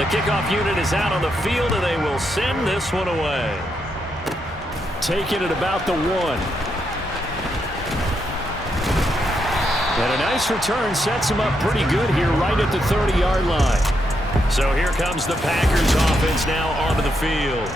The kickoff unit is out on the field, and they will send this one away. Taking it about the 1. And a nice return sets him up pretty good here right at the 30-yard line. So here comes the Packers offense now onto the field.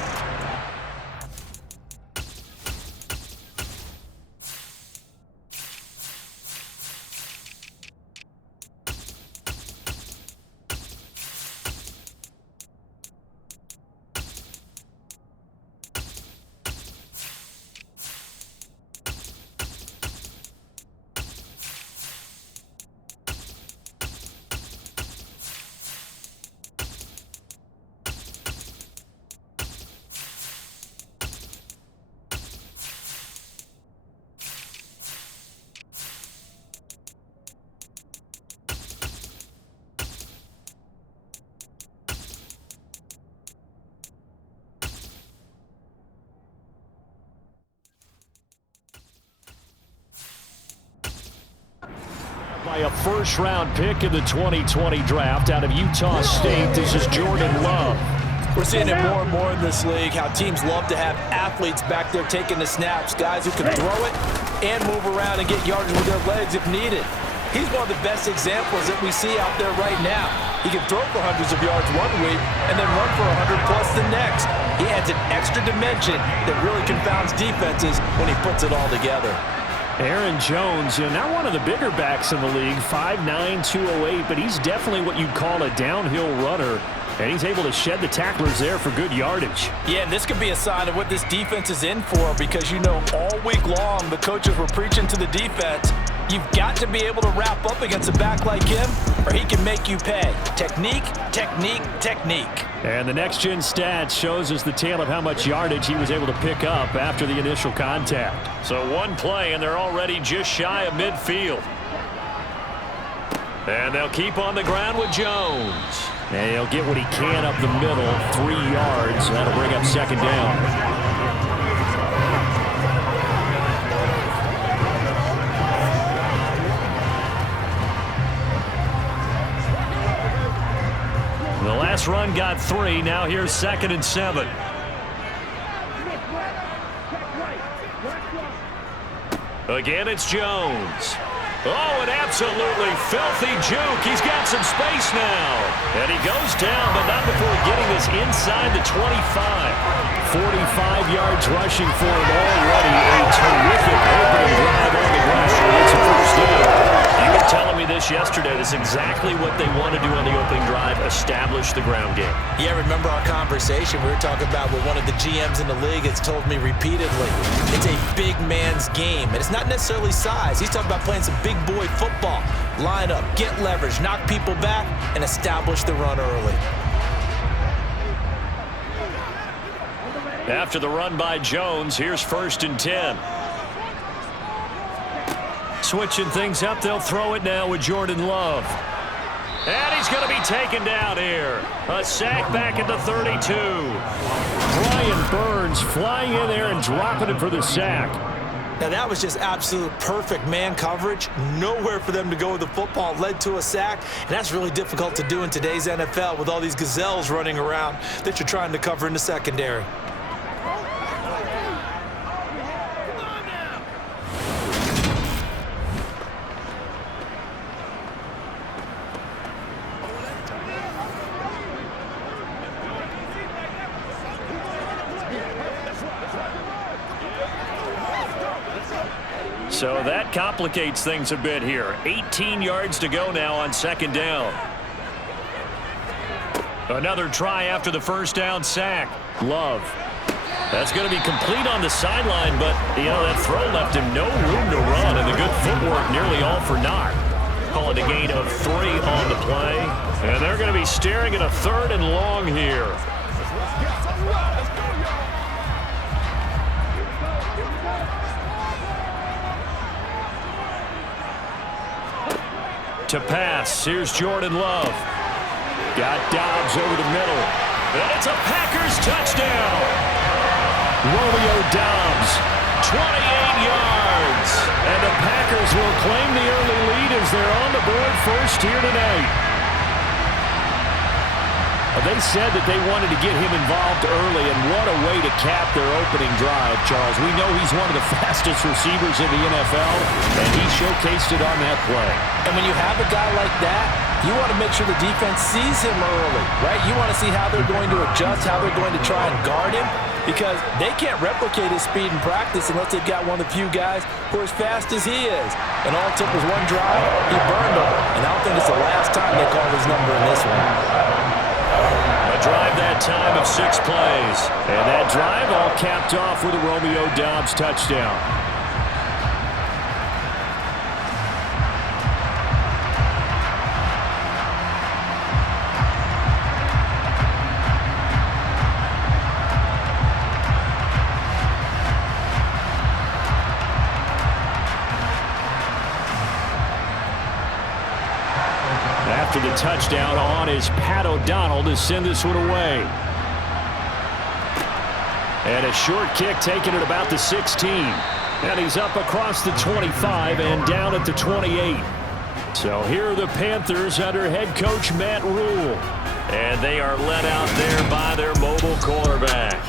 By a first-round pick in the 2020 draft out of Utah State, this is Jordan Love. We're seeing it more and more in this league, how teams love to have athletes back there taking the snaps, guys who can throw it and move around and get yardage with their legs if needed. He's one of the best examples that we see out there right now. He can throw for hundreds of yards one week and then run for 100-plus the next. He adds an extra dimension that really confounds defenses when he puts it all together. Aaron Jones, now one of the bigger backs in the league, 5'9", 208, but he's definitely what you'd call a downhill runner, and he's able to shed the tacklers there for good yardage. Yeah, and this could be a sign of what this defense is in for, because all week long the coaches were preaching to the defense, you've got to be able to wrap up against a back like him, or he can make you pay. Technique, technique, technique. And the next-gen stats shows us the tale of how much yardage he was able to pick up after the initial contact. So one play, and they're already just shy of midfield. And they'll keep on the ground with Jones. And he'll get what he can up the middle, 3 yards. That'll bring up second down. The last run got 3. Now here's 2nd and 7. Again, it's Jones. Oh, an absolutely filthy juke. He's got some space now. And he goes down, but not before getting this inside the 25. 45 yards rushing for him already. A terrific opening drive on the ground. It's a first down. You were telling me this yesterday. This is exactly what they want to do on the opening drive, establish the ground game. Yeah, remember our conversation? We were talking about what one of the GMs in the league has told me repeatedly. It's a big man's game, and it's not necessarily size. He's talking about playing some big boy football. Line up, get leverage, knock people back, and establish the run early. After the run by Jones, here's 1st and 10. Switching things up, they'll throw it now with Jordan Love. And he's going to be taken down here. A sack back at the 32. Brian Burns flying in there and dropping it for the sack. Now that was just absolute perfect man coverage. Nowhere for them to go with the football. Led to a sack, and that's really difficult to do in today's NFL with all these gazelles running around that you're trying to cover in the secondary. So that complicates things a bit here. 18 yards to go now on 2nd down. Another try after the first down sack. Love. That's going to be complete on the sideline, but, that throw left him no room to run, and the good footwork nearly all for naught. Calling a gain of 3 on the play, and they're going to be staring at a 3rd and long here. To pass, here's Jordan Love. Got Dobbs over the middle. And it's a Packers touchdown. Romeo Dobbs, 28 yards. And the Packers will claim the early lead as they're on the board first here tonight. They said that they wanted to get him involved early, and what a way to cap their opening drive, Charles. We know he's one of the fastest receivers in the NFL, and he showcased it on that play. And when you have a guy like that, you want to make sure the defense sees him early, right? You want to see how they're going to adjust, how they're going to try and guard him, because they can't replicate his speed in practice unless they've got one of the few guys who are as fast as he is. And all it took was one drive, he burned them. And I don't think it's the last time they called his number in this one. A drive that time of 6 plays. And that drive all capped off with a Romeo Doubs touchdown. After the touchdown on is Pat O'Donnell to send this one away. And a short kick taken at about the 16. And he's up across the 25 and down at the 28. So here are the Panthers under head coach Matt Rule. And they are led out there by their mobile quarterback.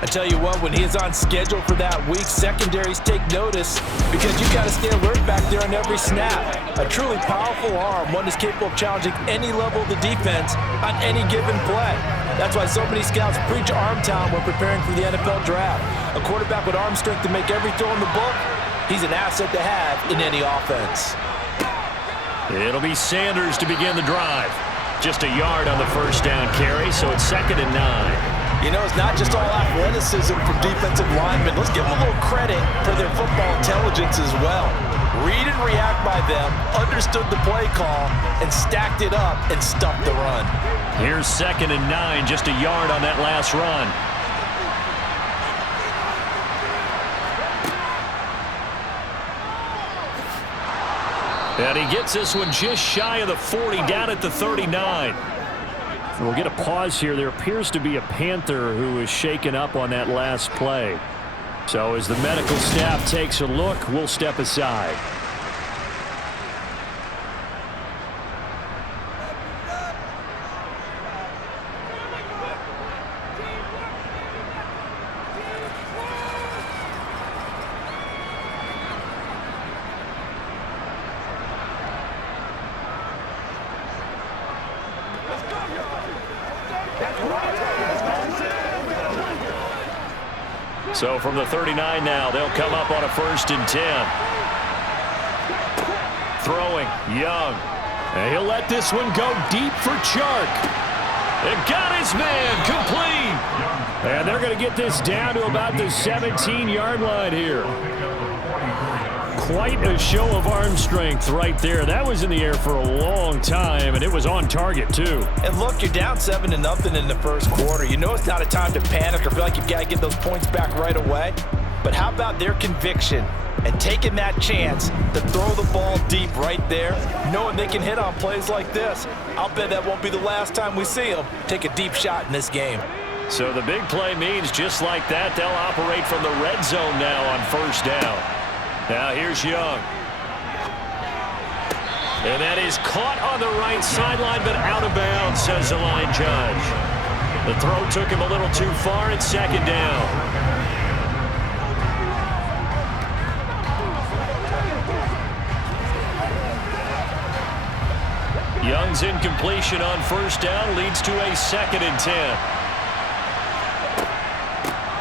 I tell you what, when he is on schedule for that week, secondaries take notice because you've got to stay alert back there on every snap. A truly powerful arm, one is capable of challenging any level of the defense on any given play. That's why so many scouts preach arm talent when preparing for the NFL draft. A quarterback with arm strength to make every throw in the book, he's an asset to have in any offense. It'll be Sanders to begin the drive. Just a yard on the first down carry, so it's 2nd and 9. You know, it's not just all athleticism from defensive linemen. Let's give them a little credit for their football intelligence as well. Read and react by them, understood the play call, and stacked it up and stuffed the run. Here's 2nd and 9, just a yard on that last run. And he gets this one just shy of the 40, down at the 39. We'll get a pause here. There appears to be a Panther who is shaken up on that last play. So as the medical staff takes a look, we'll step aside. So from the 39 now, they'll come up on a 1st and 10. Throwing, Young. And he'll let this one go deep for Chark. And got his man complete. And they're going to get this down to about the 17-yard line here. Quite a show of arm strength right there. That was in the air for a long time, and it was on target, too. And look, you're down 7-0 in the first quarter. You know it's not a time to panic or feel like you've got to get those points back right away. But how about their conviction and taking that chance to throw the ball deep right there, knowing they can hit on plays like this? I'll bet that won't be the last time we see them take a deep shot in this game. So the big play means just like that, they'll operate from the red zone now on 1st down. Now here's Young. And that is caught on the right sideline, but out of bounds, says the line judge. The throw took him a little too far. It's 2nd down. Young's incompletion on 1st down leads to a 2nd and 10.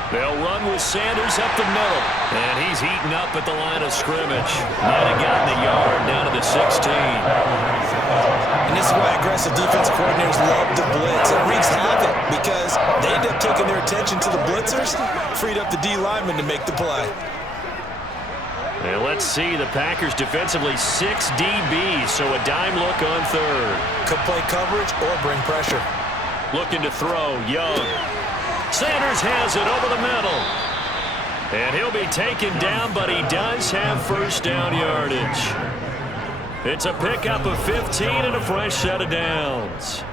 They'll run with Sanders up the middle. And he's heating up at the line of scrimmage. Might have gotten the yard down to the 16. And this is why aggressive defense coordinators love to blitz. It wreaks havoc because they end up taking their attention to the blitzers, freed up the D lineman to make the play. And let's see, the Packers defensively 6 DBs, so a dime look on 3rd. Could play coverage or bring pressure. Looking to throw, Young. Sanders has it over the middle. And he'll be taken down, but he does have 1st down yardage. It's a pickup of 15 and a fresh set of downs.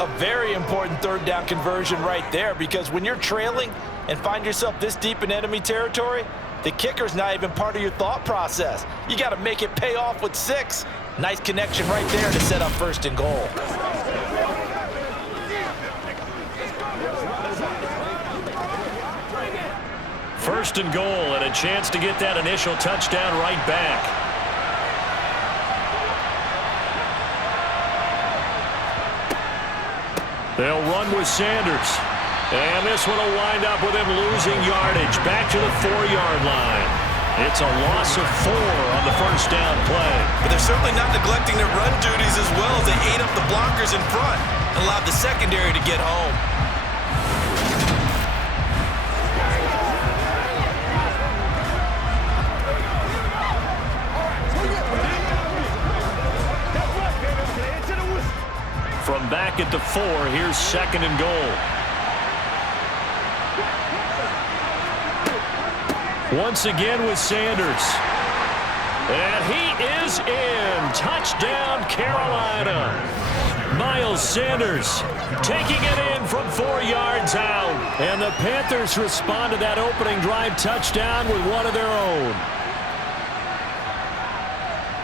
A very important 3rd down conversion right there, because when you're trailing and find yourself this deep in enemy territory, the kicker's not even part of your thought process. You got to make it pay off with 6. Nice connection right there to set up 1st and goal. First and goal, and a chance to get that initial touchdown right back. They'll run with Sanders. And this one will wind up with him losing yardage back to the 4-yard line. It's a loss of 4 on the first down play. But they're certainly not neglecting their run duties as well as they ate up the blockers in front and allowed the secondary to get home. From back at the 4, here's second and goal. Once again with Sanders. And he is in. Touchdown, Carolina. Miles Sanders taking it in from 4 yards out. And the Panthers respond to that opening drive touchdown with one of their own.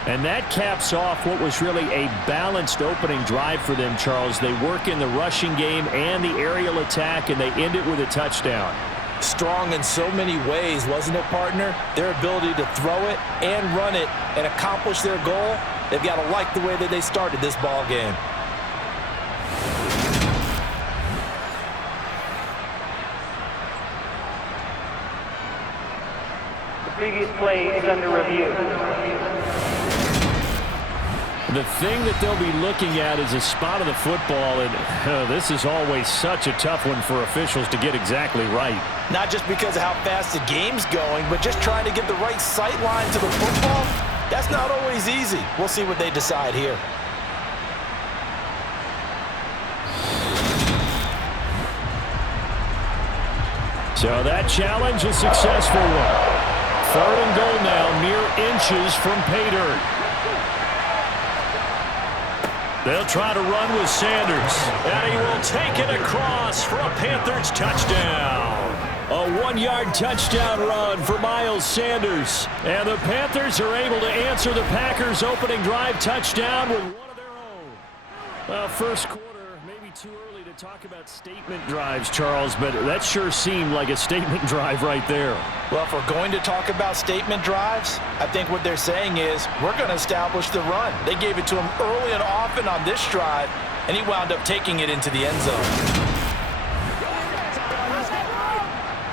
And that caps off what was really a balanced opening drive for them, Charles. They work in the rushing game and the aerial attack, and they end it with a touchdown. Strong in so many ways, wasn't it, partner? Their ability to throw it and run it and accomplish their goal, they've got to like the way that they started this ball game. The previous play is under review. The thing that they'll be looking at is a spot of the football, and this is always such a tough one for officials to get exactly right. Not just because of how fast the game's going, but just trying to get the right sight line to the football. That's not always easy. We'll see what they decide here. So that challenge is a successful one. Third and goal now, mere inches from pay dirt. They'll try to run with Sanders, and he will take it across for a Panthers touchdown. A 1-yard touchdown run for Miles Sanders. And the Panthers are able to answer the Packers' opening drive touchdown with one of their own. Well, first quarter, maybe too early to talk about statement drives, Charles, but that sure seemed like a statement drive right there. Well, if we're going to talk about statement drives, I think what they're saying is we're going to establish the run. They gave it to him early and often on this drive, and he wound up taking it into the end zone.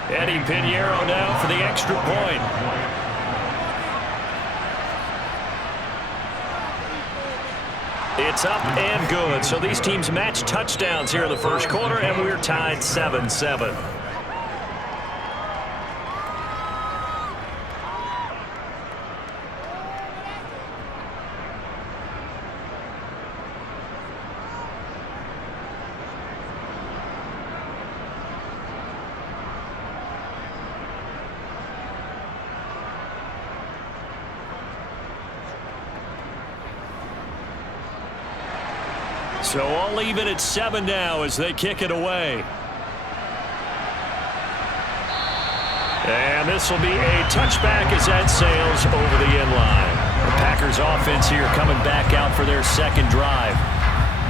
Eddie Pinheiro now for the extra point. It's up and good. So these teams match touchdowns here in the first quarter, and we're tied 7-7. So all even at 7 now as they kick it away. And this will be a touchback as that sails over the end line. The Packers offense here coming back out for their second drive.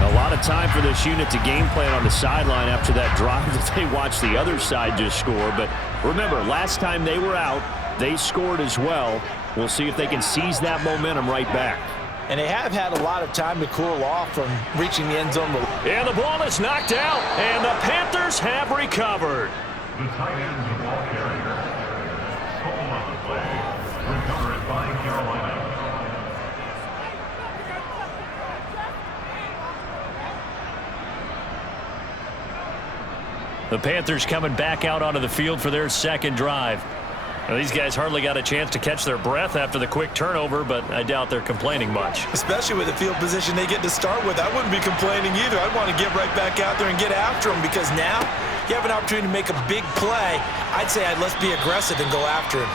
A lot of time for this unit to game plan on the sideline after that drive that they watched the other side just score. But remember, last time they were out, they scored as well. We'll see if they can seize that momentum right back. And they have had a lot of time to cool off from reaching the end zone. And the ball is knocked out, and the Panthers have recovered. The tight end, the ball carrier. Hold on the play. Recovered by Carolina. The Panthers coming back out onto the field for their second drive. Now, these guys hardly got a chance to catch their breath after the quick turnover, but I doubt they're complaining much. Especially with the field position they get to start with. I wouldn't be complaining either. I'd want to get right back out there and get after them because now you have an opportunity to make a big play. I'd say let's be aggressive and go after him.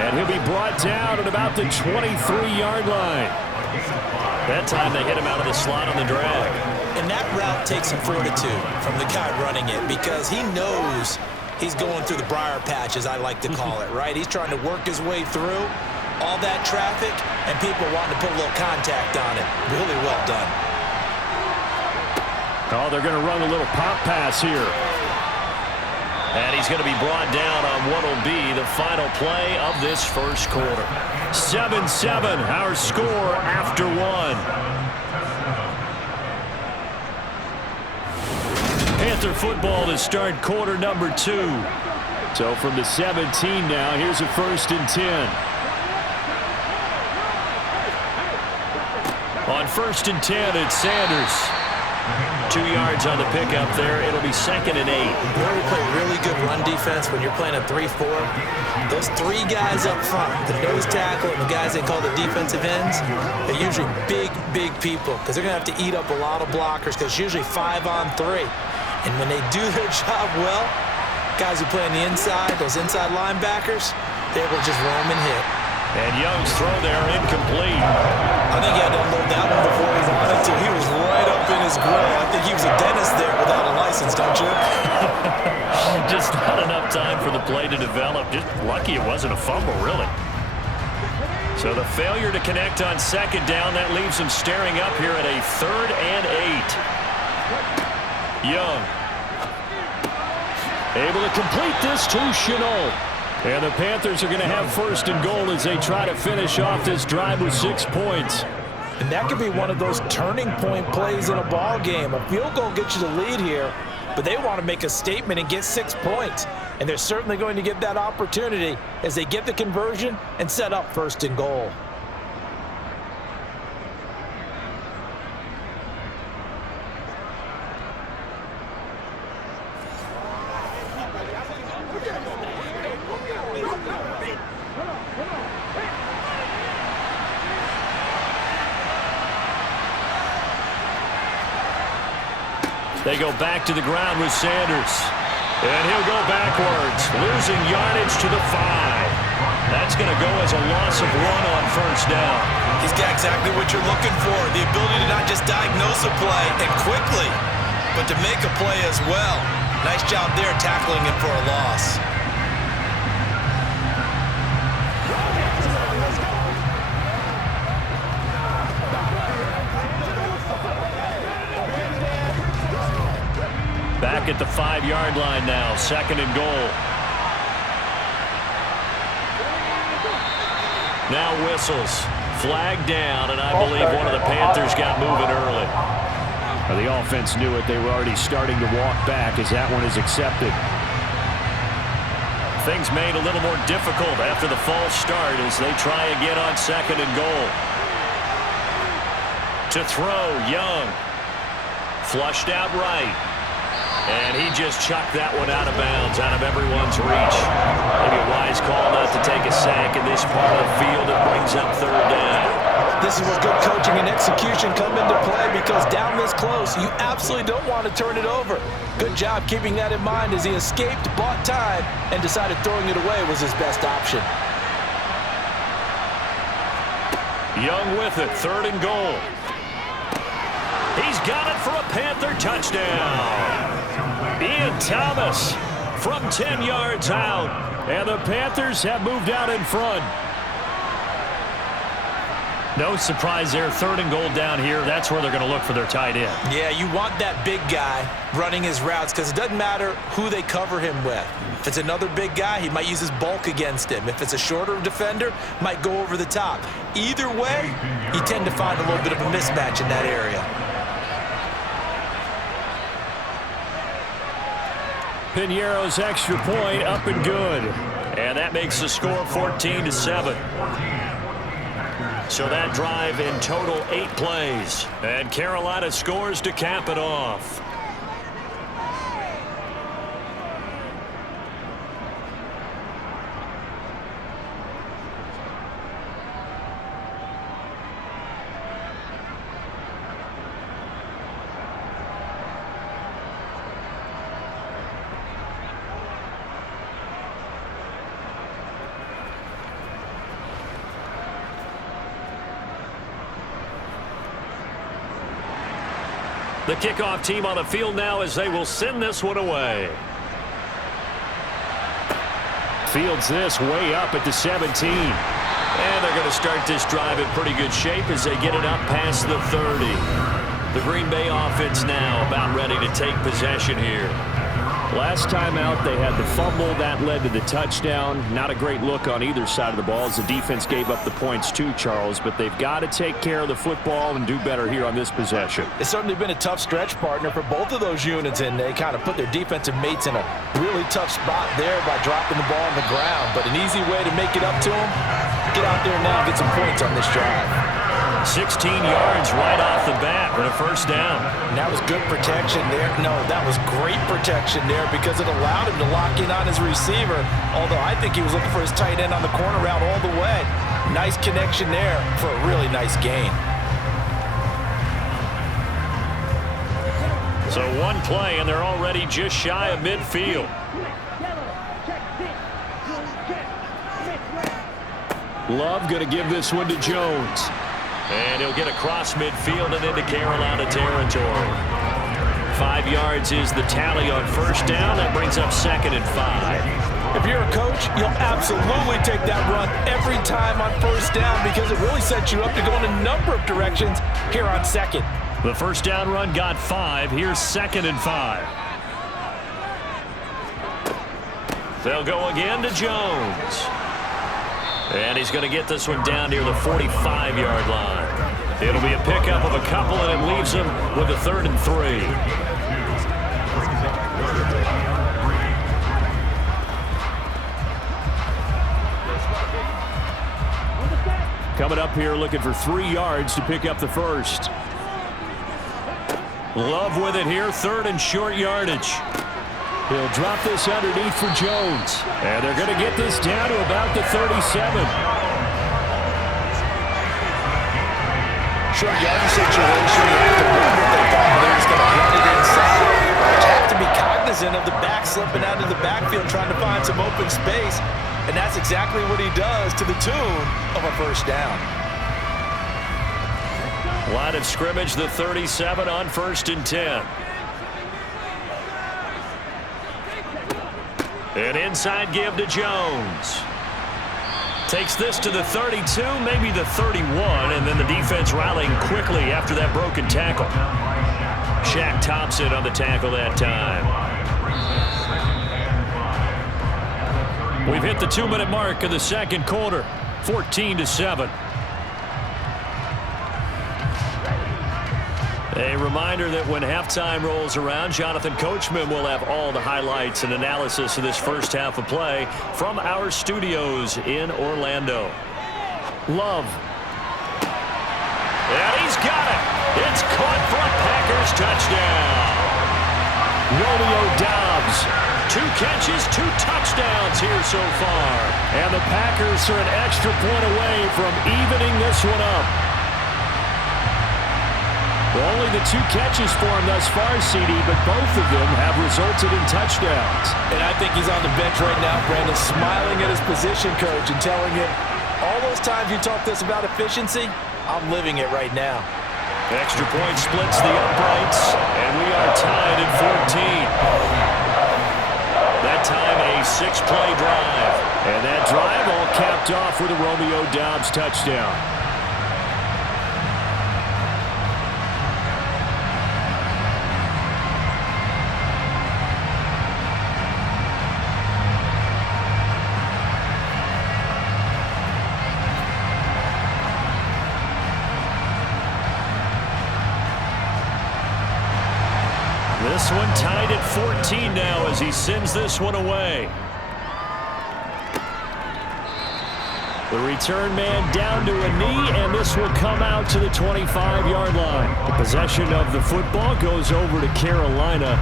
And he'll be brought down at about the 23-yard line. That time they hit him out of the slot on the drag. And that route takes some fortitude from the guy running it because he knows he's going through the briar patch, as I like to call it, right? He's trying to work his way through all that traffic and people wanting to put a little contact on it. Really well done. Oh, they're going to run a little pop pass here. And he's going to be brought down on what will be the final play of this first quarter. 7-7, our score after one. Panther football to start quarter number 2. So from the 17 now, here's a 1st and 10. On 1st and 10, it's Sanders. 2 yards on the pickup there. It'll be 2nd and 8. You know, we play really good run defense when you're playing a 3-4. Those 3 guys up front, the nose tackle and the guys they call the defensive ends, they're usually big people because they're going to have to eat up a lot of blockers because it's usually 5-on-3. And when they do their job well, guys who play on the inside, those inside linebackers, they're able to just roam and hit. And Young's throw there incomplete. I think he had to unload that one before he wanted to. He was right up in his grill. I think he was a dentist there without a license, don't you? Just not enough time for the play to develop. Just lucky it wasn't a fumble, really. So the failure to connect on 2nd down, that leaves him staring up here at a 3rd and 8. Young. Able to complete this to Chenault. And the Panthers are going to have 1st and goal as they try to finish off this drive with 6 points. And that could be one of those turning point plays in a ball game. A field goal gets you the lead here, but they want to make a statement and get 6 points. And they're certainly going to get that opportunity as they get the conversion and set up 1st and goal. They go back to the ground with Sanders. And he'll go backwards, losing yardage to the 5. That's going to go as a loss of 1 on 1st down. He's got exactly what you're looking for, the ability to not just diagnose a play and quickly, but to make a play as well. Nice job there tackling him for a loss. Back at the 5-yard line now, 2nd and goal. Now whistles. Flag down, and I believe one of the Panthers got moving early. The offense knew it. They were already starting to walk back as that one is accepted. Things made a little more difficult after the false start as they try again on 2nd and goal. To throw, Young. Flushed out right. And he just chucked that one out of bounds, out of everyone's reach. Maybe a wise call not to take a sack in this part of the field. It brings up 3rd down. This is where good coaching and execution come into play because down this close, you absolutely don't want to turn it over. Good job keeping that in mind as he escaped, bought time, and decided throwing it away was his best option. Young with it, 3rd and goal. He's got it for a Panther touchdown. Ian Thomas from 10 yards out. And the Panthers have moved out in front. No surprise there, 3rd and goal down here. That's where they're going to look for their tight end. Yeah, you want that big guy running his routes because it doesn't matter who they cover him with. If it's another big guy, he might use his bulk against him. If it's a shorter defender, might go over the top. Either way, you tend to find a little bit of a mismatch in that area. Piñeiro's extra point up and good. And that makes the score 14-7. So that drive in total 8 plays. And Carolina scores to cap it off. The kickoff team on the field now as they will send this one away. Fields this way up at the 17. And they're going to start this drive in pretty good shape as they get it up past the 30. The Green Bay offense now about ready to take possession here. Last time out, they had the fumble. That led to the touchdown. Not a great look on either side of the ball as the defense gave up the points too, Charles. But they've got to take care of the football and do better here on this possession. It's certainly been a tough stretch, partner, for both of those units, and they kind of put their defensive mates in a really tough spot there by dropping the ball on the ground. But an easy way to make it up to them, get out there now and get some points on this drive. 16 yards right off the bat with a first down. And that was good protection there. No, that was great protection there because it allowed him to lock in on his receiver, although I think he was looking for his tight end on the corner route all the way. Nice connection there for a really nice gain. So one play, and they're already just shy of midfield. Love going to give this one to Jones. And he'll get across midfield and into Carolina territory. 5 yards is the tally on first down. That brings up 2nd and 5. If you're a coach, you'll absolutely take that run every time on first down because it really sets you up to go in a number of directions here on second. The first down run got 5. Here's 2nd and 5. They'll go again to Jones. And he's going to get this one down near the 45-yard line. It'll be a pickup of a couple, and it leaves him with a 3rd and 3. Coming up here looking for 3 yards to pick up the first. Love with it here, 3rd and short yardage. He'll drop this underneath for Jones. And they're going to get this down to about the 37. Short yardage situation. They're just going to run it inside. But you have to be cognizant of the back slipping out of the backfield trying to find some open space. And that's exactly what he does to the tune of a first down. Line of scrimmage, the 37 on 1st and 10. An inside give to Jones. Takes this to the 32, maybe the 31, and then the defense rallying quickly after that broken tackle. Shaq Thompson on the tackle that time. We've hit the 2-minute mark of the second quarter, 14-7. A reminder that when halftime rolls around, Jonathan Coachman will have all the highlights and analysis of this first half of play from our studios in Orlando. Love. And he's got it. It's caught for a Packers touchdown. Romeo Doubs. 2 catches, 2 touchdowns here so far. And the Packers are an extra point away from evening this one up. Only the 2 catches for him thus far, CD, but both of them have resulted in touchdowns. And I think he's on the bench right now, Brandon, smiling at his position coach and telling him, all those times you talked to us about efficiency, I'm living it right now. Extra point splits the uprights, and we are tied at 14. That time a 6-play drive. And that drive all capped off with a Romeo Doubs touchdown. This one tied at 14 now as he sends this one away. The return man down to a knee, and this will come out to the 25-yard line. The possession of the football goes over to Carolina.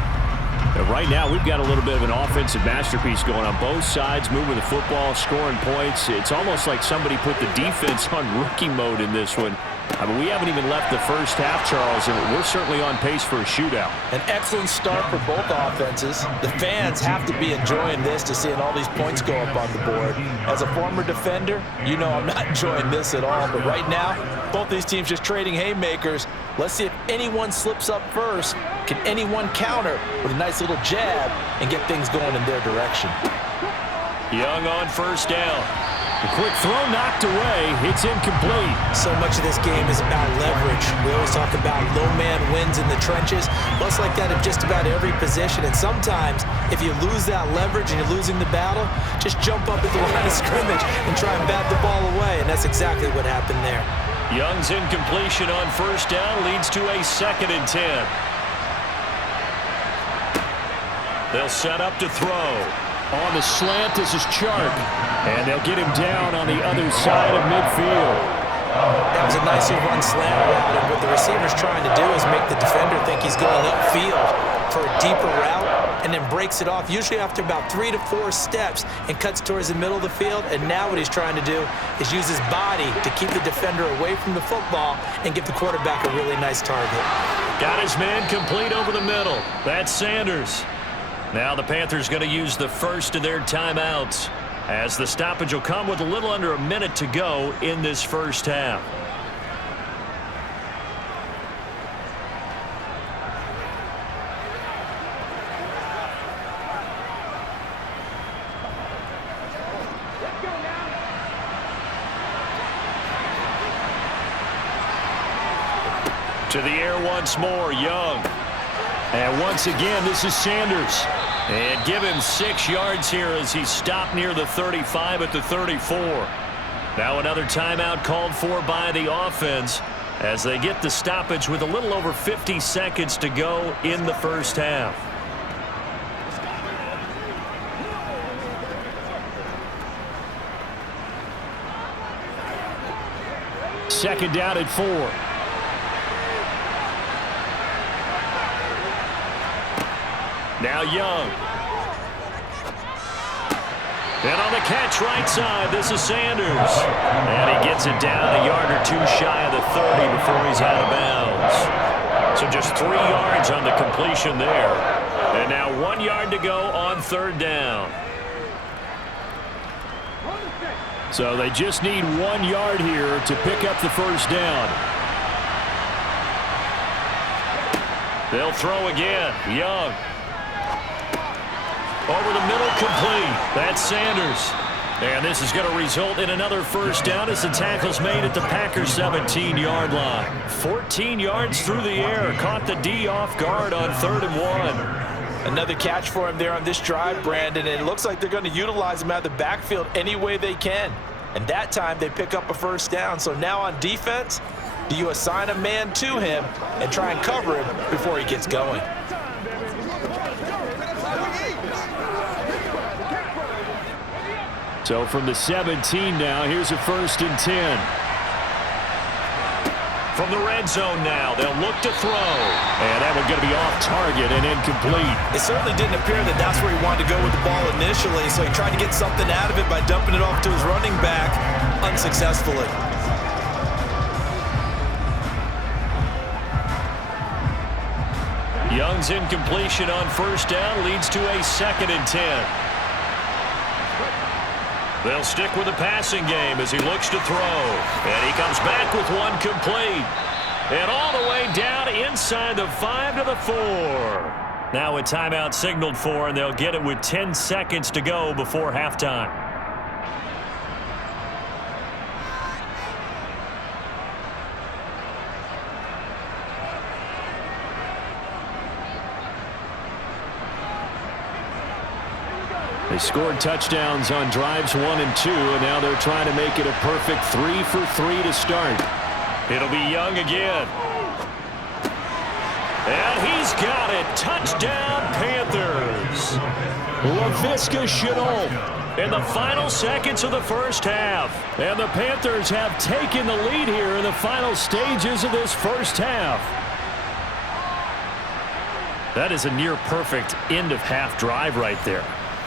And right now, we've got a little bit of an offensive masterpiece going on both sides, moving the football, scoring points. It's almost like somebody put the defense on rookie mode in this one. I mean, we haven't even left the first half, Charles, and we're certainly on pace for a shootout. An excellent start for both offenses. The fans have to be enjoying this to seeing all these points go up on the board. As a former defender, you know I'm not enjoying this at all. But right now, both these teams just trading haymakers. Let's see if anyone slips up first. Can anyone counter with a nice little jab and get things going in their direction? Young on first down. The quick throw knocked away. It's incomplete. So much of this game is about leverage. We always talk about low man wins in the trenches. Well, it's like that in just about every position. And sometimes, if you lose that leverage and you're losing the battle, just jump up at the line of scrimmage and try and bat the ball away. And that's exactly what happened there. Young's incompletion on first down leads to a 2nd and 10. They'll set up to throw. On the slant, this is Chark. And they'll get him down on the other side of midfield. That was a nicely run slant route, and what the receiver's trying to do is make the defender think he's going upfield for a deeper route, and then breaks it off, usually after about 3 to 4 steps, and cuts towards the middle of the field. And now what he's trying to do is use his body to keep the defender away from the football and give the quarterback a really nice target. Got his man complete over the middle. That's Sanders. Now the Panthers going to use the first of their timeouts, as the stoppage will come with a little under a minute to go in this first half. To the air once more, Young. And once again, this is Sanders. And give him 6 yards here as he stopped near the 35 at the 34. Now another timeout called for by the offense as they get the stoppage with a little over 50 seconds to go in the first half. Second down at 4. Now Young. And on the catch right side, this is Sanders. And he gets it down a yard or 2 shy of the 30 before he's out of bounds. So just 3 yards on the completion there. And now 1 yard to go on third down. So they just need 1 yard here to pick up the first down. They'll throw again. Young. Over the middle, complete. That's Sanders. And this is going to result in another first down as the tackle's made at the Packers' 17-yard line. 14 yards through the air. Caught the D off guard on 3rd and 1. Another catch for him there on this drive, Brandon, and it looks like they're going to utilize him out of the backfield any way they can. And that time they pick up a first down. So now on defense, do you assign a man to him and try and cover him before he gets going? So from the 17 now, here's a 1st and 10. From the red zone now, they'll look to throw. And that one's going to be off target and incomplete. It certainly didn't appear that that's where he wanted to go with the ball initially, so he tried to get something out of it by dumping it off to his running back unsuccessfully. Young's incompletion on first down leads to a 2nd and 10. They'll stick with the passing game as he looks to throw. And he comes back with one complete. And all the way down inside the 5 to the 4. Now a timeout signaled for, and they'll get it with 10 seconds to go before halftime. They scored touchdowns on drives 1 and 2, and now they're trying to make it a perfect 3 for 3 to start. It'll be Young again. And he's got it. Touchdown, Panthers. Laviska Shenault in the final seconds of the first half. And the Panthers have taken the lead here in the final stages of this first half. That is a near-perfect end-of-half drive right there.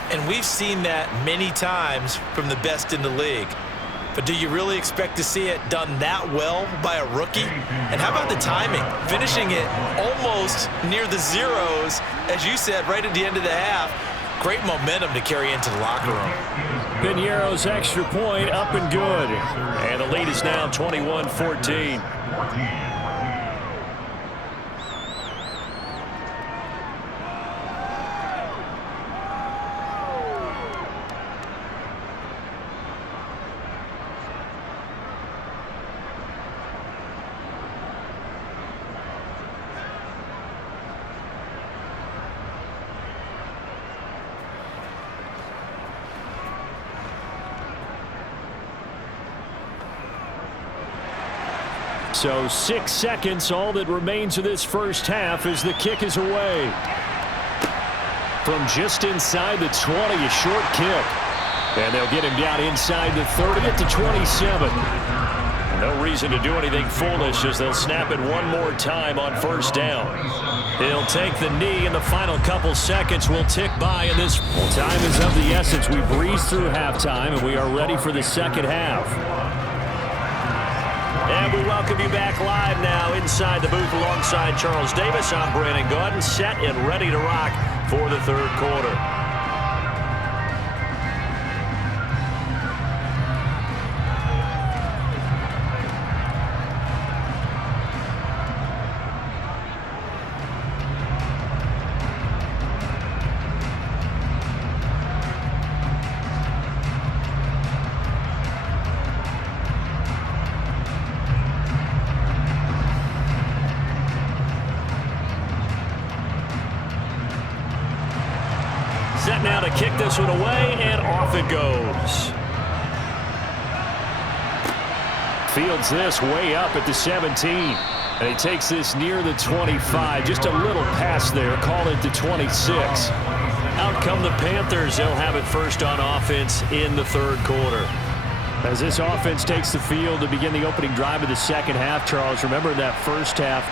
And we've seen that many times from the best in the league. But do you really expect to see it done that well by a rookie? And how about the timing? Finishing it almost near the zeros, as you said, right at the end of the half. Great momentum to carry into the locker room. Piñeiro's extra point up and good. And the lead is now 21-14. So 6 seconds, all that remains of this first half as the kick is away. From just inside the 20, a short kick. And they'll get him down inside the 30 at the 27. No reason to do anything foolish as they'll snap it one more time on first down. He'll take the knee, and the final couple seconds will tick by in this. Well, time is of the essence. We breeze through halftime, and we are ready for the second half. And we welcome you back live now inside the booth alongside Charles Davis. I'm Brandon Gaudin, set and ready to rock for the third quarter. Set now to kick this one away, and off it goes. Fields this way up at the 17. And he takes this near the 25. Just a little pass there. Call it the 26. Out come the Panthers. They'll have it first on offense in the third quarter. As this offense takes the field to begin the opening drive of the second half, Charles, remember that first half,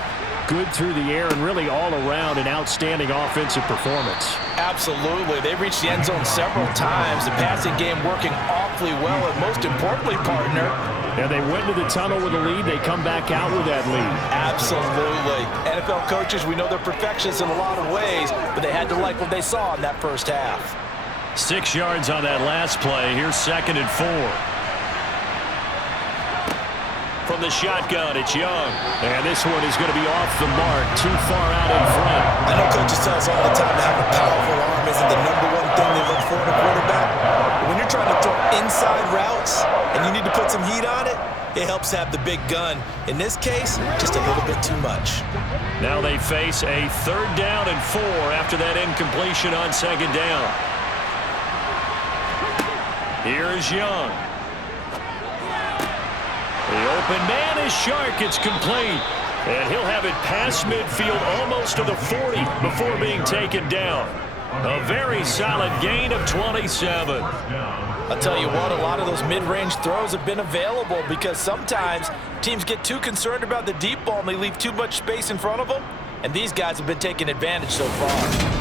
good through the air and really all around an outstanding offensive performance. Absolutely. They reached the end zone several times. The passing game working awfully well, and most importantly, partner. And they went into the tunnel with a lead. They come back out with that lead. Absolutely. NFL coaches, we know they're perfectionists in a lot of ways, but they had to like what they saw in that first half. 6 yards on that last play. Here's 2nd and 4. From the shotgun, it's Young. And this one is going to be off the mark, too far out in front. I know coaches tell us all the time that having a powerful arm isn't the #1 thing they look for in a quarterback. But when you're trying to throw inside routes and you need to put some heat on it, it helps have the big gun. In this case, just a little bit too much. Now they face a 3rd down and 4 after that incompletion on 2nd down. Here's Young. The open man is Shark. It's complete. And he'll have it past midfield almost to the 40 before being taken down. A very solid gain of 27. I'll tell you what, a lot of those mid-range throws have been available because sometimes teams get too concerned about the deep ball and they leave too much space in front of them. And these guys have been taking advantage so far.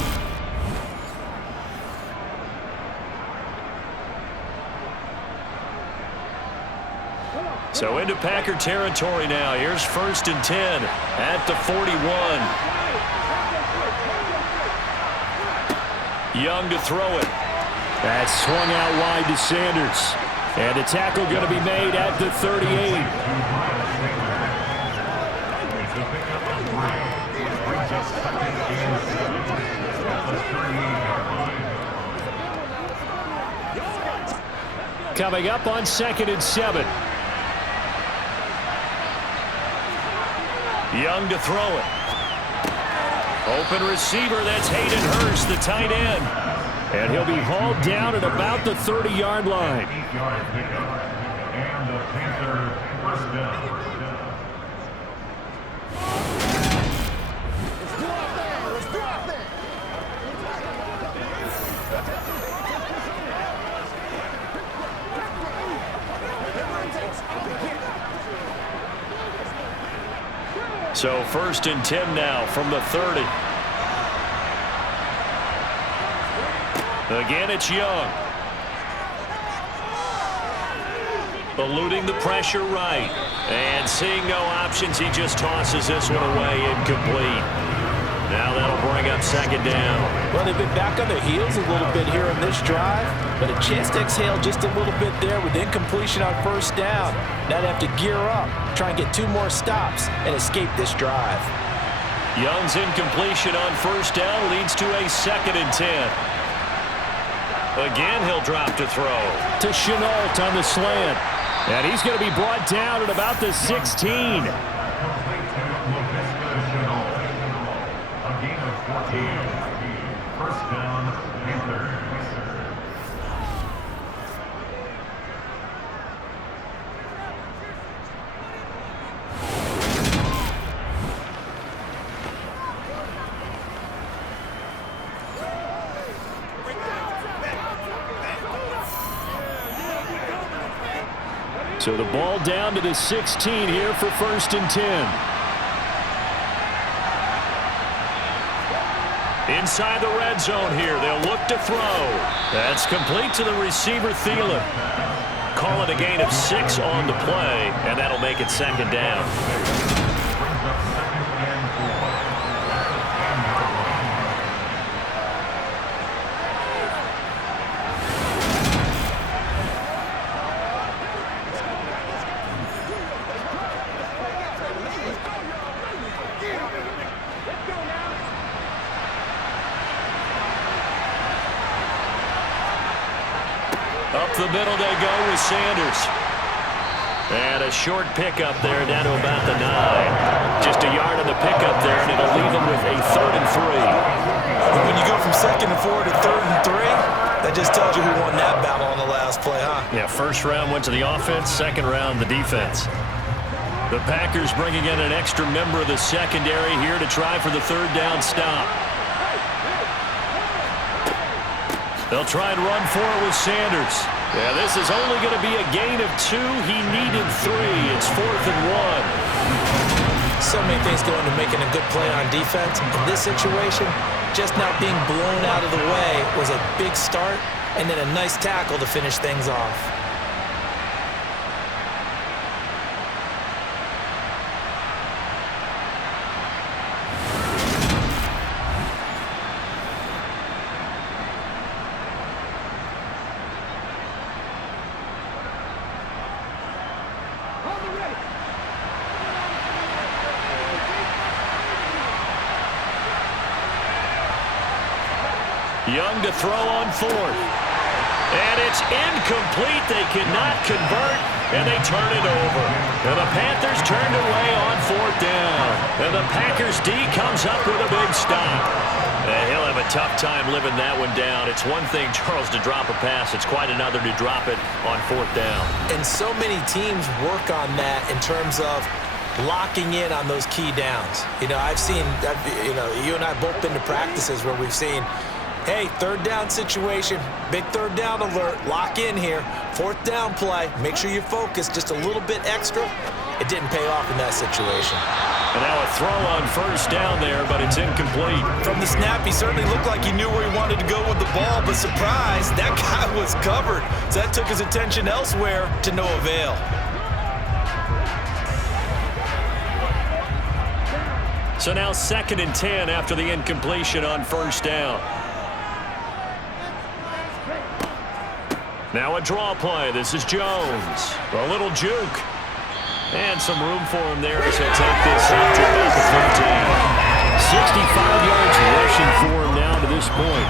So into Packer territory now. Here's 1st and 10 at the 41. Young to throw it. That's swung out wide to Sanders. And the tackle going to be made at the 38. Coming up on 2nd and 7. Young to throw it. Open receiver, that's Hayden Hurst, the tight end. And he'll be hauled down at about the 30-yard line. 8-yard pickup, and the Panthers first down. So 1st and 10 now from the 30. Again, it's Young. Eluding the pressure right. And seeing no options, he just tosses this one away, incomplete. Now that'll bring up 2nd down. Well, they've been back on their heels a little bit here on this drive, but a chance to exhale just a little bit there with incompletion on 1st down. Now they have to gear up, try and get 2 more stops, and escape this drive. Young's incompletion on 1st down leads to a 2nd and 10. Again, he'll drop to throw. To Chenault on the slant. And he's going to be brought down at about the 16. First down, Panthers. So the ball down to the 16 here for 1st and 10. Inside the red zone here. They'll look to throw. That's complete to the receiver, Thielen. Call it a gain of 6 on the play, and that'll make it 2nd down. Up the middle they go with Sanders. And a short pickup there down to about the 9. Just a yard on the pickup there, and it'll leave them with a 3rd and 3. When you go from 2nd and 4 to 3rd and 3, that just tells you who won that battle on the last play, huh? Yeah, 1st round went to the offense, 2nd round the defense. The Packers bringing in an extra member of the secondary here to try for the 3rd down stop. They'll try and run for it with Sanders. Yeah, this is only going to be a gain of 2. He needed 3. It's 4th and 1. So many things go into making a good play on defense. In this situation, just not being blown out of the way was a big start, and then a nice tackle to finish things off. Young to throw on 4th. And it's incomplete. They cannot convert, and they turn it over. And the Panthers turned away on 4th down. And the Packers D comes up with a big stop. And he'll have a tough time living that one down. It's one thing, Charles, to drop a pass. It's quite another to drop it on 4th down. And so many teams work on that in terms of locking in on those key downs. You know, you and I have both been to practices where we've seen, hey, 3rd down situation, big 3rd down alert, lock in here, 4th down play, make sure you focus just a little bit extra. It didn't pay off in that situation. And now a throw on 1st down there, but it's incomplete. From the snap, he certainly looked like he knew where he wanted to go with the ball, but surprise, that guy was covered. So that took his attention elsewhere to no avail. So now 2nd and 10 after the incompletion on 1st down. Now a draw play. This is Jones. A little juke. And some room for him there as he'll take this out to about the 15. 65 yards rushing for him now to this point.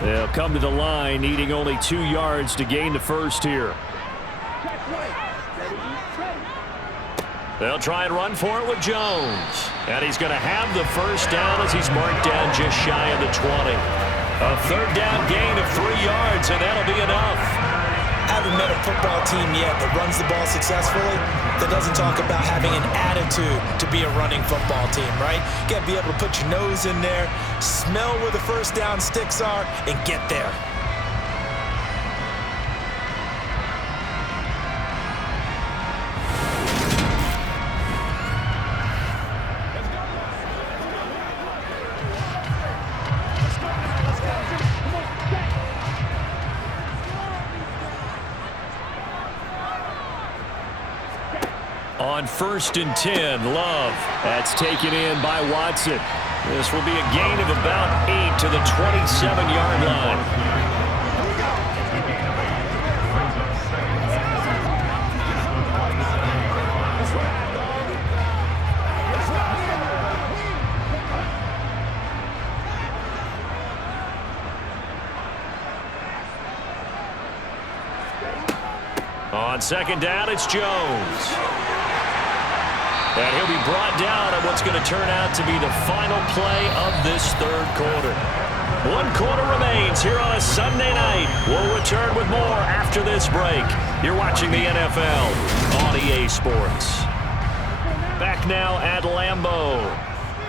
They'll come to the line, needing only 2 yards to gain the 1st here. They'll try and run for it with Jones. And he's going to have the 1st down as he's marked down just shy of the 20. A 3rd down gain of 3 yards, and that'll be enough. Haven't met a football team yet that runs the ball successfully that doesn't talk about having an attitude to be a running football team, right? You got to be able to put your nose in there, smell where the 1st down sticks are, and get there. On 1st and 10, Love. That's taken in by Watson. This will be a gain of about 8 to the 27-yard line. On 2nd down, it's Jones. And he'll be brought down on what's going to turn out to be the final play of this 3rd quarter. 1 quarter remains here on a Sunday night. We'll return with more after this break. You're watching the NFL on EA Sports. Back now at Lambeau.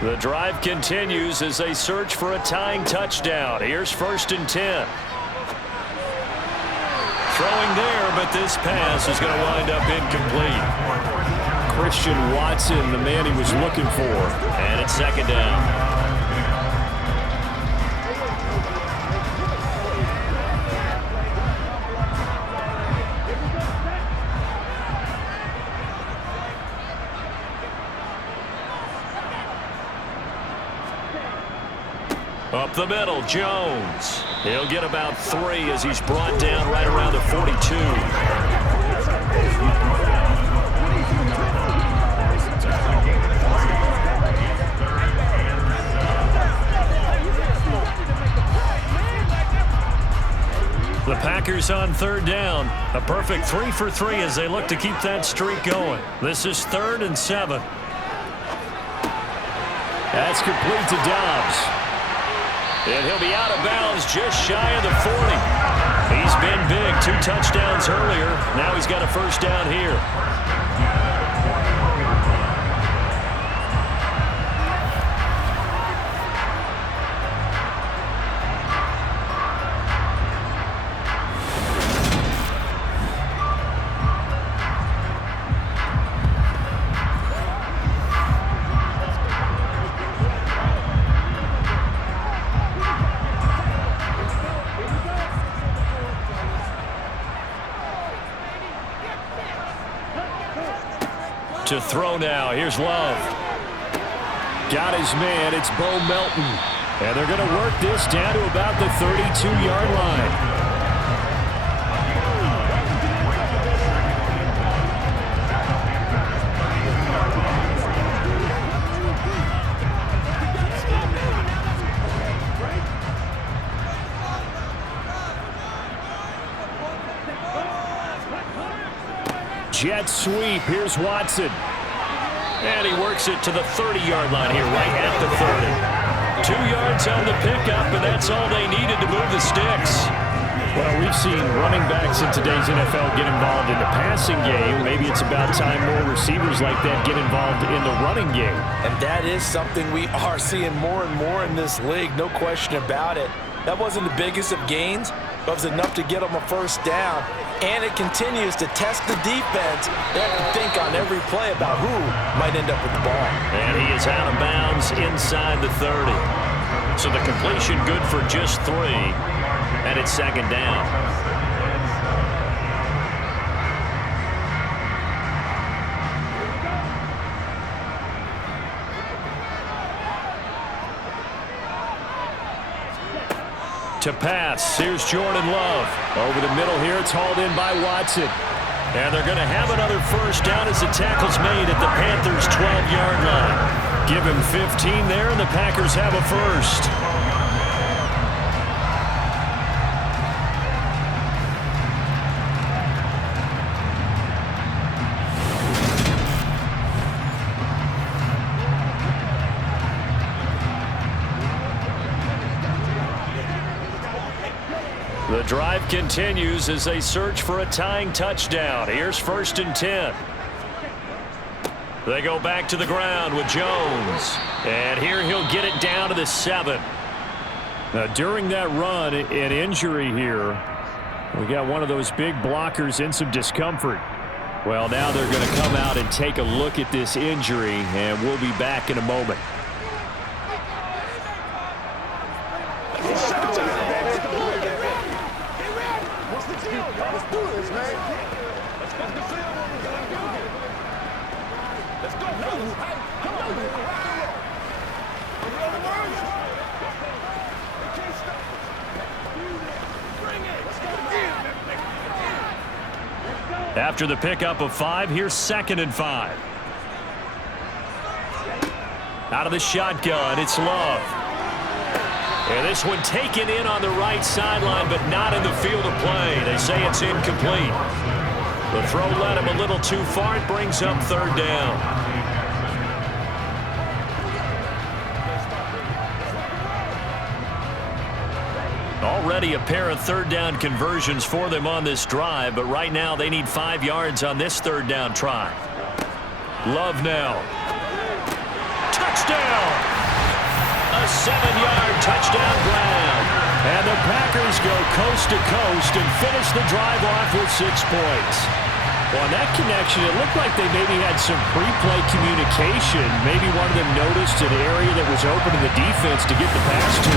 The drive continues as they search for a tying touchdown. Here's 1st and 10. Throwing there, but this pass is going to wind up incomplete. Christian Watson, the man he was looking for. And it's 2nd down. Up the middle, Jones. He'll get about 3 as he's brought down right around the 42. The Packers on 3rd down. A perfect 3 for 3 as they look to keep that streak going. This is 3rd and 7. That's complete to Dobbs. And he'll be out of bounds just shy of the 40. He's been big. 2 touchdowns earlier. Now he's got a 1st down here. To throw now. Here's Love. Got his man. It's Bo Melton. And they're going to work this down to about the 32-yard line. Jet sweep. Here's Watson. And he works it to the 30-yard line here, right at the 30. 2 yards on the pickup, and that's all they needed to move the sticks. Well, we've seen running backs in today's NFL get involved in the passing game. Maybe it's about time more receivers like that get involved in the running game. And that is something we are seeing more and more in this league, no question about it. That wasn't the biggest of gains, but it was enough to get them a 1st down. And it continues to test the defense. They have to think on every play about who might end up with the ball. And he is out of bounds inside the 30. So the completion good for just 3. And it's 2nd down. To pass, here's Jordan Love. Over the middle here, it's hauled in by Watson. And they're going to have another 1st down as the tackle's made at the Panthers' 12-yard line. Give him 15 there, and the Packers have a 1st. The drive continues as they search for a tying touchdown. Here's 1st and 10. They go back to the ground with Jones. And here he'll get it down to the 7. Now, during that run, an injury here. We got one of those big blockers in some discomfort. Well, now they're going to come out and take a look at this injury, and we'll be back in a moment. After the pickup of 5, here's 2nd and 5. Out of the shotgun, it's Love. And this one taken in on the right sideline, but not in the field of play. They say it's incomplete. The throw led him a little too far. It brings up 3rd down. Already a pair of third down conversions for them on this drive, but right now they need 5 yards on this third down try. Love now. Touchdown! A 7-yard touchdown grab. And the Packers go coast to coast and finish the drive off with 6 points. Well, on that connection, it looked like they maybe had some pre-play communication. Maybe one of them noticed an area that was open in the defense to get the pass to.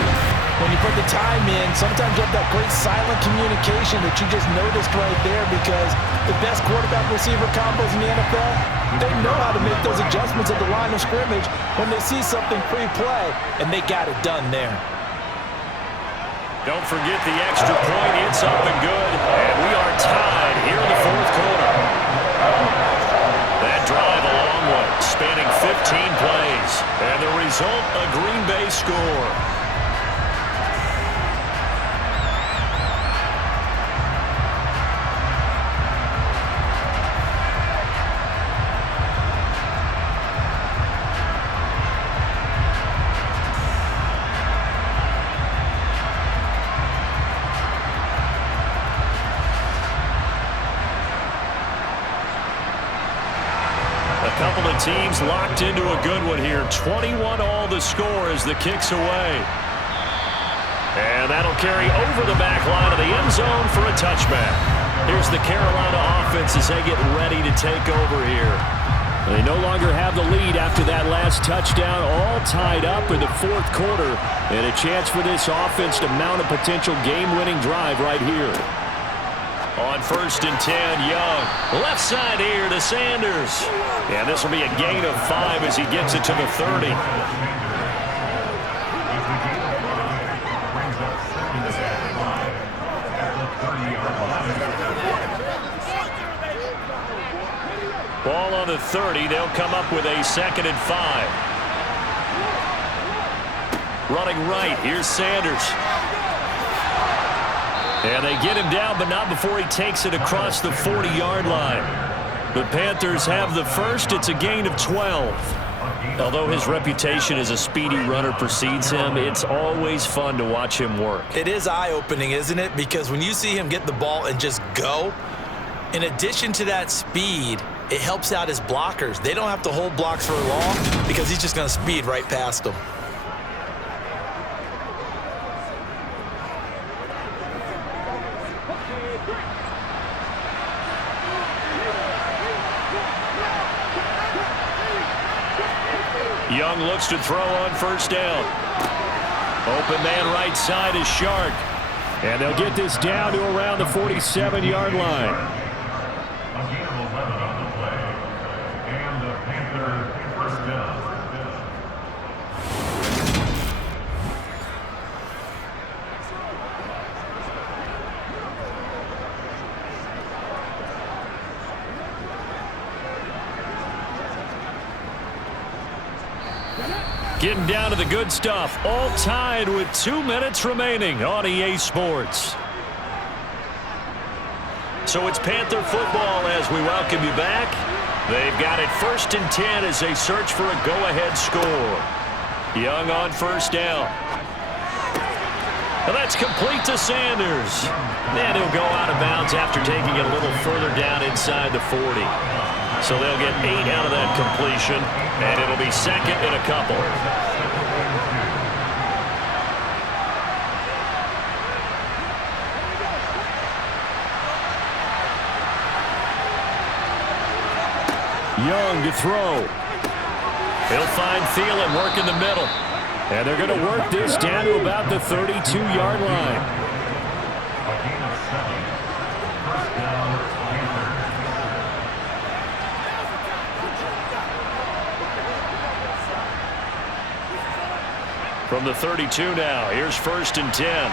When you put the time in, sometimes you have that great silent communication that you just noticed right there, because the best quarterback-receiver combos in the NFL, they know how to make those adjustments at the line of scrimmage when they see something pre-play, and they got it done there. Don't forget the extra point. It's up and good. And we are tied here in the fourth quarter. That drive a long one, spanning 15 plays. And the result, a Green Bay score. Couple of teams locked into a good one here. 21 all the score as the kick's away. And that'll carry over the back line of the end zone for a touchback. Here's the Carolina offense as they get ready to take over here. They no longer have the lead after that last touchdown, all tied up in the fourth quarter. And a chance for this offense to mount a potential game-winning drive right here. On 1st and 10, Young. Left side here to Sanders. And this will be a gain of 5 as he gets it to the 30. Ball on the 30. They'll come up with a 2nd and 5. Running right. Here's Sanders. And they get him down, but not before he takes it across the 40-yard line. The Panthers have the first. It's a gain of 12. Although his reputation as a speedy runner precedes him, it's always fun to watch him work. It is eye-opening, isn't it? Because when you see him get the ball and just go, in addition to that speed, it helps out his blockers. They don't have to hold blocks for long because he's just going to speed right past them. Young looks to throw on 1st down. Open man right side is Shark. And they'll get this down to around the 47-yard line. A gain of 11 on the play. And the Panthers 1st down. Getting down to the good stuff. All tied with 2 minutes remaining on EA Sports. So it's Panther football as we welcome you back. They've got it 1st and 10 as they search for a go-ahead score. Young on 1st down. And that's complete to Sanders. And he'll go out of bounds after taking it a little further down inside the 40. So they'll get 8 out of that completion, and it'll be 2nd and a couple. Young to throw. He'll find Thielen work in the middle. And they're going to work this down to about the 32-yard line. A gain of 7. 1st down, Panthers. From the 32 now, here's 1st and 10.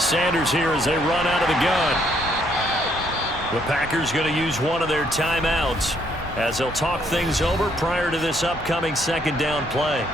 Sanders here as they run out of the gun. The Packers going to use one of their timeouts as they'll talk things over prior to this upcoming 2nd down play.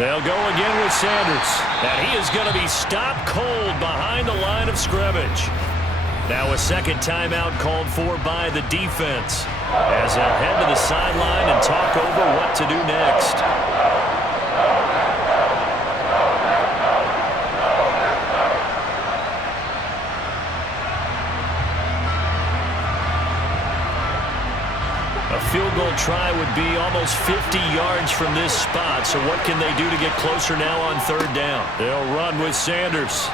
They'll go again with Sanders. And he is going to be stopped cold behind the line of scrimmage. Now a second timeout called for by the defense, as they'll head to the sideline and talk over what to do next. A field goal try would be almost 50 yards from this spot, so what can they do to get closer now on third down? They'll run with Sanders.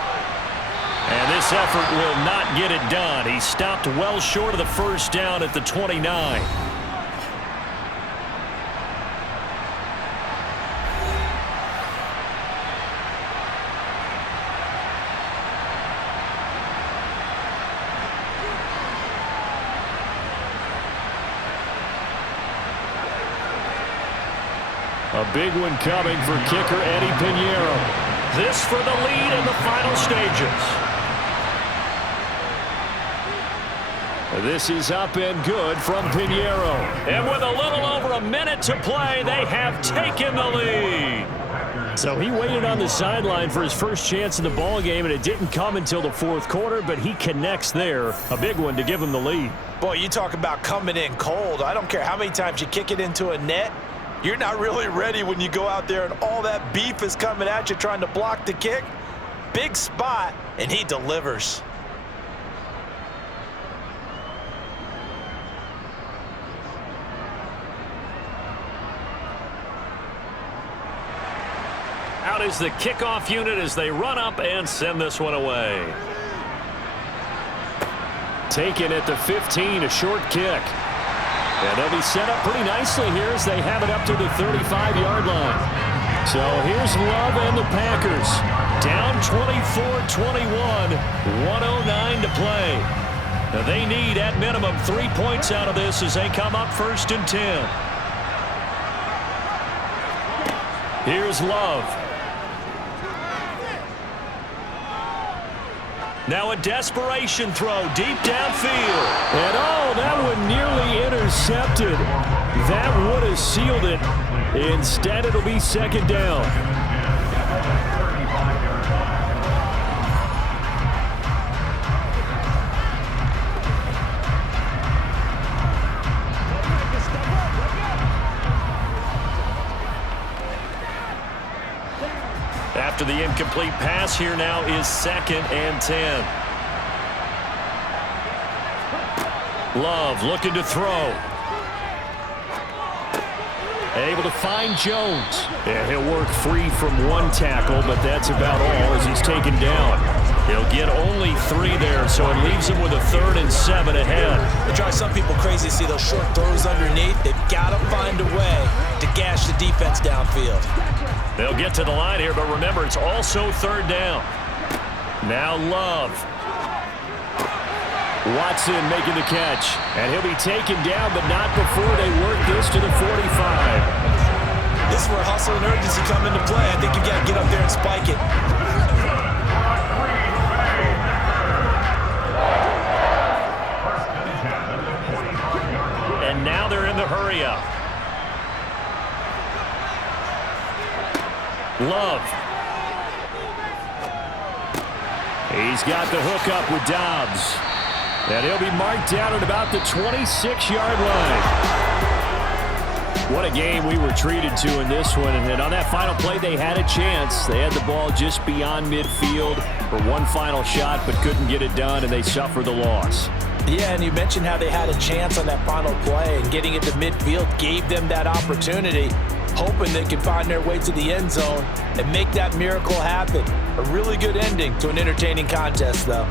And this effort will not get it done. He stopped well short of the first down at the 29. A big one coming for kicker Eddie Pinheiro. This for the lead in the final stages. This is up and good from Pinheiro. And with a little over a minute to play, they have taken the lead. So he waited on the sideline for his first chance in the ball game, and it didn't come until the fourth quarter, but he connects there. A big one to give him the lead. Boy, you talk about coming in cold. I don't care how many times you kick it into a net. You're not really ready when you go out there and all that beef is coming at you trying to block the kick. Big spot, and he delivers. Out is the kickoff unit as they run up and send this one away. Taken at the 15, a short kick. And they'll be set up pretty nicely here as they have it up to the 35-yard line. So here's Love and the Packers. Down 24-21, 1:09 to play. Now they need, at minimum, 3 points out of this as they come up 1st and 10. Here's Love. Now a desperation throw deep downfield. And oh, that one nearly intercepted. That would have sealed it. Instead, it'll be second down. After the incomplete pass, here now is 2nd and 10. Love looking to throw. Able to find Jones. Yeah, he'll work free from one tackle, but that's about all as he's taken down. He'll get only 3 there, so it leaves him with a 3rd and 7 ahead. It drives some people crazy to see those short throws underneath. They've got to find a way to gash the defense downfield. They'll get to the line here, but remember, it's also 3rd down. Now Love. Watson making the catch. And he'll be taken down, but not before they work this to the 45. This is where hustle and urgency come into play. I think you've got to get up there and spike it. And now they're in the hurry-up. Love. He's got the hook up with Dobbs. And he'll be marked down at about the 26-yard line. What a game we were treated to in this one. And on that final play, they had a chance. They had the ball just beyond midfield for one final shot, but couldn't get it done, and they suffer the loss. Yeah, and you mentioned how they had a chance on that final play, and getting it to midfield gave them that opportunity, hoping they could find their way to the end zone and make that miracle happen. A really good ending to an entertaining contest, though.